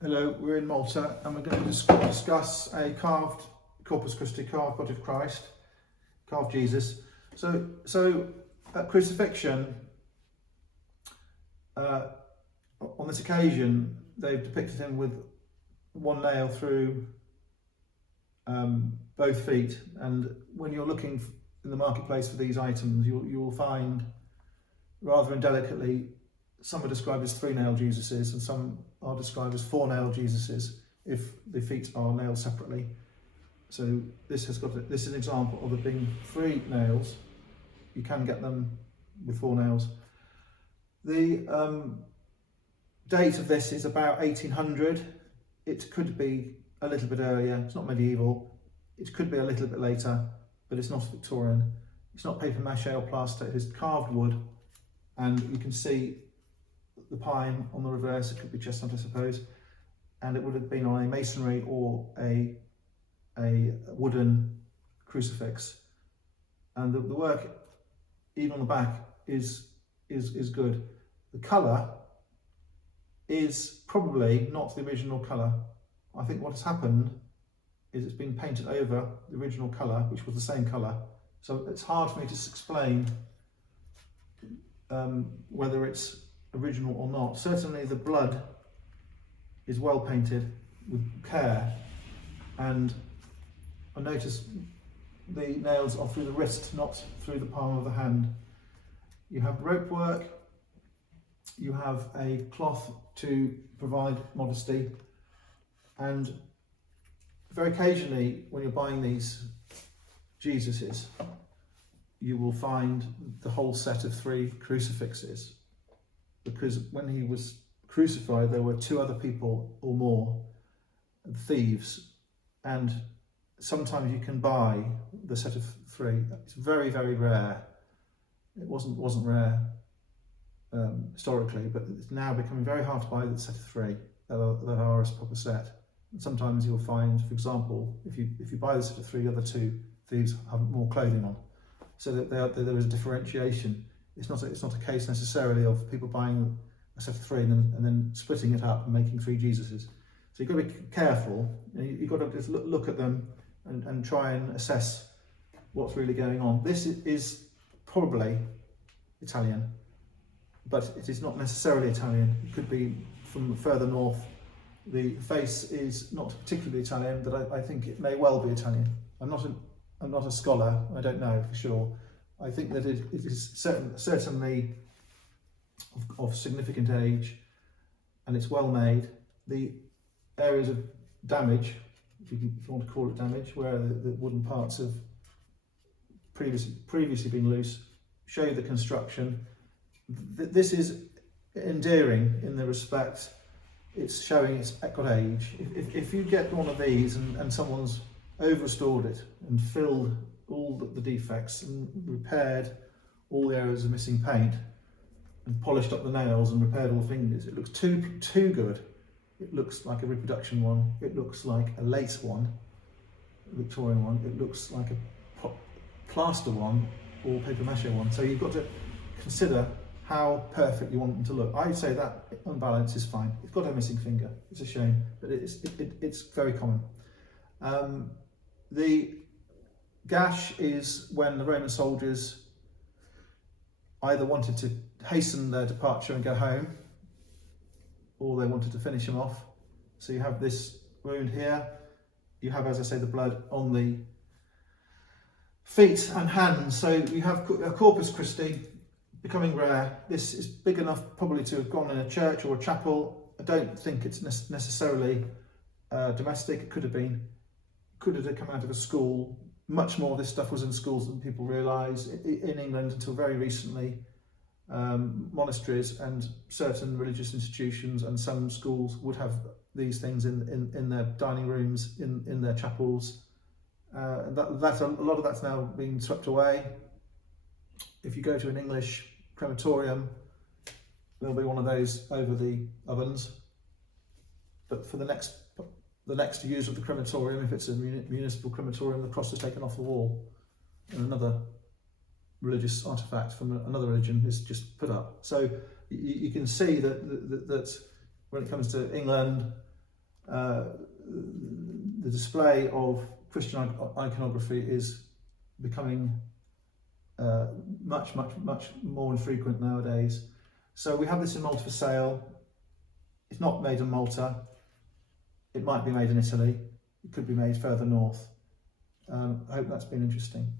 Hello, we're in Malta and we're going to discuss a carved Corpus Christi, carved body of Christ, carved Jesus. So at crucifixion, on this occasion, they've depicted him with one nail through both feet. And when you're looking in the marketplace for these items, you'll find, rather indelicately, some are described as 3-nail Jesuses and some are described as 4-nail Jesuses if the feet are nailed separately. So this is an example of it being 3 nails. You can get them with 4 nails. The date of this is about 1800. It could be a little bit earlier. It's not medieval. It could be a little bit later, but it's not Victorian. It's not paper mache or plaster. It is carved wood, and you can see the pine on the reverse. It could be chestnut, I suppose, and it would have been on a masonry or a wooden crucifix. And the work, even on the back, is good. The colour is probably not the original colour. I think what has happened is it's been painted over the original colour, which was the same colour. So it's hard for me to explain whether it's original or not. Certainly the blood is well painted with care, and I notice the nails are through the wrist, not through the palm of the hand. You have rope work, you have a cloth to provide modesty, and very occasionally when you're buying these Jesuses, you will find the whole set of 3 crucifixes, because when he was crucified there were 2 other people or more, thieves, and sometimes you can buy the set of 3. It's very, very rare. It wasn't rare historically, but it's now becoming very hard to buy the set of 3 that are a proper set. And sometimes you'll find, for example, if you buy the set of 3, the other 2 thieves have more clothing on, so that there is a differentiation. It's not a case necessarily of people buying a set of 3 and then splitting it up and making 3 Jesuses. So you've got to be careful. You've got to just look at them and try and assess what's really going on. This is probably Italian, but it is not necessarily Italian. It could be from further north. The face is not particularly Italian, but I think it may well be Italian. I'm not a scholar. I don't know for sure. I think that it is certainly of significant age, and it's well made. The areas of damage, if you want to call it damage, where the wooden parts have previously been loose, show you the construction. This is endearing in the respect it's showing it's got age. If you get one of these and someone's over-restored it and filled all the defects and repaired all the areas of missing paint and polished up the nails and repaired all the fingers, it looks too good. It looks like a reproduction one. It looks like a lace one, a Victorian one. It looks like a plaster one or paper mache one. So you've got to consider how perfect you want them to look. I'd say that on balance is fine. It's got a missing finger. It's a shame, but it's very common. The gash is when the Roman soldiers either wanted to hasten their departure and go home, or they wanted to finish him off. So you have this wound here. You have, as I say, the blood on the feet and hands. So you have a Corpus Christi, becoming rare. This is big enough probably to have gone in a church or a chapel. I don't think it's necessarily domestic. It could have been. Could have come out of a school. Much more of this stuff was in schools than people realise. In England, until very recently, monasteries and certain religious institutions and some schools would have these things in their dining rooms, in their chapels. A lot of that's now being swept away. If you go to an English crematorium, there'll be one of those over the ovens. But for the next use of the crematorium, if it's a municipal crematorium, the cross is taken off the wall, and another religious artifact from another religion is just put up. So you can see that when it comes to England the display of Christian iconography is becoming much more infrequent nowadays. So we have this in Malta for sale. It's not made in Malta. It might be made in Italy. It could be made further north. I hope that's been interesting.